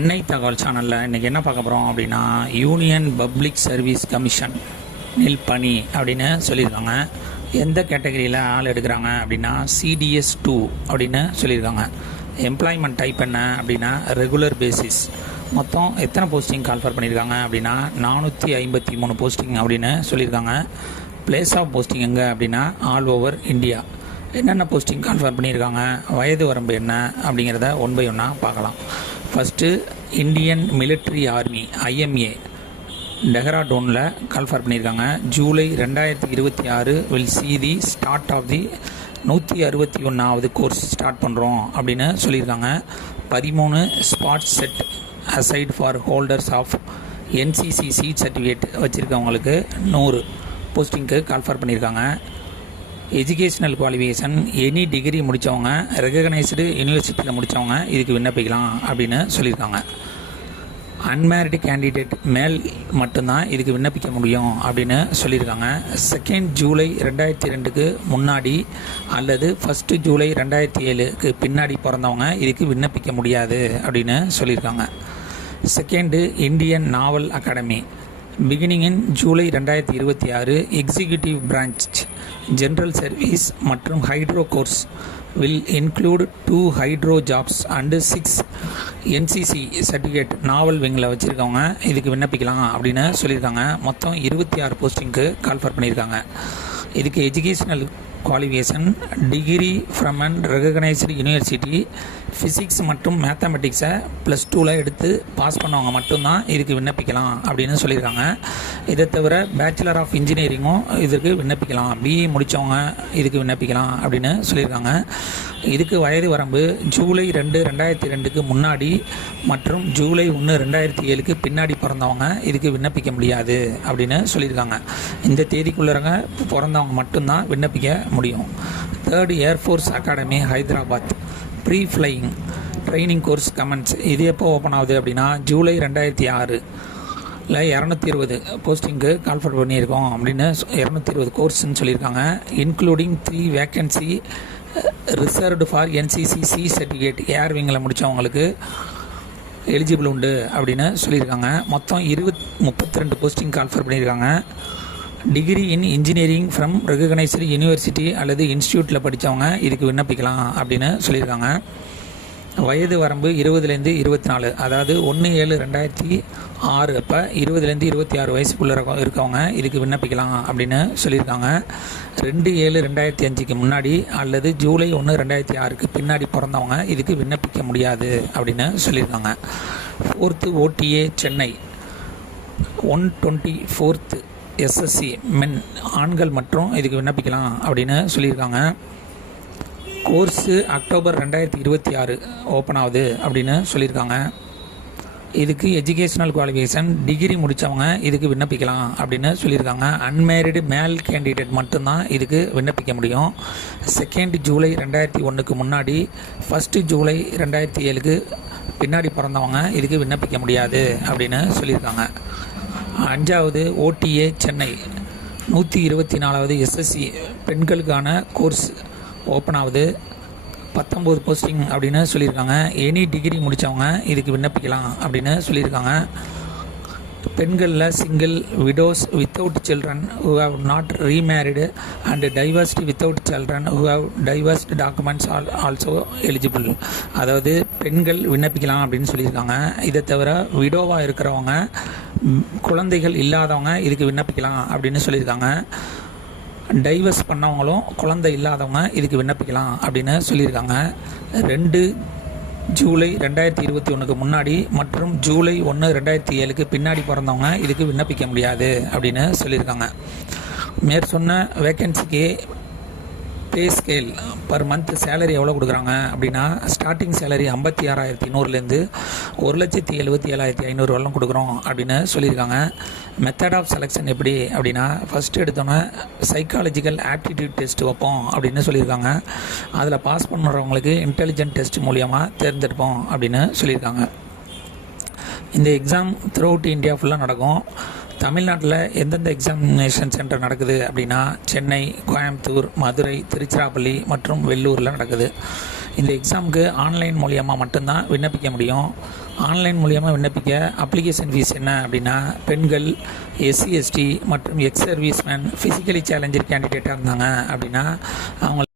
அன்னை தகவல் சேனலில் இன்றைக்கி என்ன பார்க்க போகிறோம் அப்படின்னா யூனியன் பப்ளிக் சர்வீஸ் கமிஷன் பணி அப்படின்னு சொல்லியிருக்காங்க. எந்த கேட்டகரியில் ஆள் எடுக்கிறாங்க அப்படின்னா சிடிஎஸ் 2 அப்படின்னு சொல்லியிருக்காங்க. எம்ப்ளாய்மெண்ட் டைப் என்ன அப்படின்னா ரெகுலர் பேசிஸ். மொத்தம் எத்தனை போஸ்டிங் கால்ஃபர் பண்ணியிருக்காங்க அப்படின்னா 453 போஸ்டிங் அப்படின்னு சொல்லியிருக்காங்க. பிளேஸ் ஆஃப் போஸ்டிங் எங்கே அப்படின்னா ஆல் ஓவர் இந்தியா. என்னென்ன போஸ்டிங் கால்ஃபர் பண்ணியிருக்காங்க, வயது வரம்பு என்ன அப்படிங்கிறத ஒன் பை ஒன்னாக பார்க்கலாம். First Indian military army IMA டெஹ்ராடூனில் கால்ஃபர் பண்ணியிருக்காங்க. July 2026 will see the start of the 161வது கோர்ஸ் ஸ்டார்ட் பண்ணுறோம் அப்படின்னு சொல்லியிருக்காங்க. 13 spot set aside for holders of NCC C certificate வச்சுருக்கவங்களுக்கு 100 போஸ்டிங்க்கு கால்ஃபர் பண்ணியிருக்காங்க. எஜுகேஷ்னல் குவாலிஃபிகேஷன் எனி டிகிரி முடித்தவங்க, ரெகக்னைஸ்டு யூனிவர்சிட்டியில் முடித்தவங்க இதுக்கு விண்ணப்பிக்கலாம் அப்படின்னு சொல்லியிருக்காங்க. அன்மேரிடு கேண்டிடேட் மேல் மட்டும்தான் இதுக்கு விண்ணப்பிக்க முடியும் அப்படின்னு சொல்லியிருக்காங்க. 2 ஜூலை 2002க்கு முன்னாடி அல்லது 1 ஜூலை 2007க்கு பின்னாடி பிறந்தவங்க இதுக்கு விண்ணப்பிக்க முடியாது அப்படின்னு சொல்லியிருக்காங்க. Second Indian naval academy beginning in July 2026 executive branch general service மற்றும் hydro course will include 2 hydro jobs and 6 NCC certificate naval விங்கில் வச்சுருக்கவங்க இதுக்கு விண்ணப்பிக்கலாம் அப்படின்னு சொல்லியிருக்காங்க. மொத்தம் 26 போஸ்டிங்க்கு கால்ஃபர் பண்ணியிருக்காங்க. இதுக்கு educational qualification degree from and recognised university, physics மற்றும் மேத்தமெட்டிக்ஸை +2ல் எடுத்து பாஸ் பண்ணவங்க மட்டும்தான் இதுக்கு விண்ணப்பிக்கலாம் அப்படின்னு சொல்லியிருக்காங்க. இதை தவிர பேச்சுலர் ஆஃப் இன்ஜினியரிங்கும் இதுக்கு விண்ணப்பிக்கலாம், BE முடித்தவங்க இதுக்கு விண்ணப்பிக்கலாம் அப்படின்னு சொல்லியிருக்காங்க. இதுக்கு வயது வரம்பு ஜூலை 2, 2002க்கு முன்னாடி மற்றும் ஜூலை 1, 2007க்கு பின்னாடி பிறந்தவங்க இதுக்கு விண்ணப்பிக்க முடியாது அப்படின்னு சொல்லியிருக்காங்க. இந்த தேதிக்குள்ளவங்க பிறந்தவங்க மட்டும்தான் விண்ணப்பிக்க முடியும். 3rd air force academy Hyderabad pre flying training course comments. இது எப்போ ஓப்பன் ஆகுது அப்படின்னா ஜூலை 2006 220 போஸ்டிங்க்கு கால்ஃபர் பண்ணியிருக்கோம் அப்படின்னு 220 கோர்ஸ்ன்னு சொல்லியிருக்காங்க. Including 3 vacancy reserved for NCC C certificate air விங்கில் முடித்தவங்களுக்கு எலிஜிபிள் உண்டு அப்படின்னு சொல்லியிருக்காங்க. மொத்தம் 32 போஸ்டிங் கால்ஃபர் பண்ணியிருக்காங்க. Degree in engineering from recognised university அல்லது இன்ஸ்டியூட்டில் படித்தவங்க இதுக்கு விண்ணப்பிக்கலாம் அப்படின்னு சொல்லியிருக்காங்க. வயது வரம்பு 20லேருந்து 24, அதாவது 1/7/2006 அப்போ 20லேருந்து 26 வயசுக்குள்ளே இருக்கவங்க இதுக்கு விண்ணப்பிக்கலாம் அப்படின்னு சொல்லியிருக்காங்க. 2/7/2005க்கு முன்னாடி அல்லது ஜூலை 1, 2006க்கு பின்னாடி பிறந்தவங்க இதுக்கு விண்ணப்பிக்க முடியாது அப்படின்னு சொல்லியிருக்காங்க. 4th OTA Chennai 124th SSC மென் ஆண்கள் மற்றும் இதுக்கு விண்ணப்பிக்கலாம் அப்படின்னு சொல்லியிருக்காங்க. கோர்ஸு அக்டோபர் 2026 ஓப்பன் ஆகுது அப்படின்னு சொல்லியிருக்காங்க. இதுக்கு எஜுகேஷ்னல் குவாலிஃபிகேஷன் டிகிரி முடித்தவங்க இதுக்கு விண்ணப்பிக்கலாம் அப்படின்னு சொல்லியிருக்காங்க. அன்மேரிடு மேல் கேண்டிடேட் மட்டும்தான் இதுக்கு விண்ணப்பிக்க முடியும். 2 ஜூலை 2001க்கு முன்னாடி 1 ஜூலை 2007க்கு பின்னாடி பிறந்தவங்க இதுக்கு விண்ணப்பிக்க முடியாது அப்படின்னு சொல்லியிருக்காங்க. 5வது OTA சென்னை 124வது SSC பெண்களுக்கான கோர்ஸ் ஓப்பன் ஆகுது. 19 போஸ்டிங் அப்படின்னு சொல்லியிருக்காங்க. எனி டிகிரி முடித்தவங்க இதுக்கு விண்ணப்பிக்கலாம் அப்படின்னு சொல்லியிருக்காங்க. பெண்களில் single, widows without children who have not remarried and divorced without children who have divorced documents also eligible. அதாவது பெண்கள் விண்ணப்பிக்கலாம் அப்படின்னு சொல்லியிருக்காங்க. இதை தவிர விடோவாக இருக்கிறவங்க, குழந்தைகள் இல்லாதவங்க இதுக்கு விண்ணப்பிக்கலாம் அப்படின்னு சொல்லியிருக்காங்க. டைவர்ஸ் பண்ணவங்களும் குழந்தை இல்லாதவங்க இதுக்கு விண்ணப்பிக்கலாம் அப்படின்னு சொல்லியிருக்காங்க. 2 ஜூலை 2021க்கு முன்னாடி மற்றும் ஜூலை 1, 2007க்கு பின்னாடி பிறந்தவங்க இதுக்கு விண்ணப்பிக்க முடியாது அப்படின்னு சொல்லியிருக்காங்க. மேற்சொன்ன வேக்கன்சிக்கு pay scale per month salary எவ்வளோ கொடுக்குறாங்க அப்படின்னா ஸ்டார்டிங் சேலரி 56,100லேருந்து 1,77,500 வரலாம் கொடுக்குறோம் அப்படின்னு சொல்லியிருக்காங்க. மெத்தட் ஆஃப் செலெக்ஷன் எப்படி அப்படின்னா ஃபஸ்ட்டு எடுத்தோன்னே சைக்காலஜிக்கல் ஆப்டிடியூட் டெஸ்ட் வைப்போம் அப்படின்னு சொல்லியிருக்காங்க. அதில் பாஸ் பண்ணுறவங்களுக்கு இன்டெலிஜென்ட் டெஸ்ட் மூலியமாக தேர்ந்தெடுப்போம் அப்படின்னு சொல்லியிருக்காங்க. இந்த எக்ஸாம் த்ரூ அவுட் இந்தியா ஃபுல்லாக நடக்கும். தமிழ்நாட்டில் எந்தெந்த எக்ஸாமினேஷன் சென்டர் நடக்குது அப்படின்னா சென்னை, கோயம்புத்தூர், மதுரை, திருச்சிராப்பள்ளி மற்றும் வெள்ளூரில் நடக்குது. இந்த எக்ஸாமுக்கு ஆன்லைன் மூலியமாக மட்டும்தான் விண்ணப்பிக்க முடியும். ஆன்லைன் மூலியமாக விண்ணப்பிக்க அப்ளிகேஷன் ஃபீஸ் என்ன அப்படின்னா, பெண்கள், எஸ்சி எஸ்டி மற்றும் எக்ஸ் சர்வீஸ்மேன், ஃபிசிக்கலி சேலஞ்சர் கேண்டிடேட்டாக இருந்தாங்க அப்படின்னா அவங்க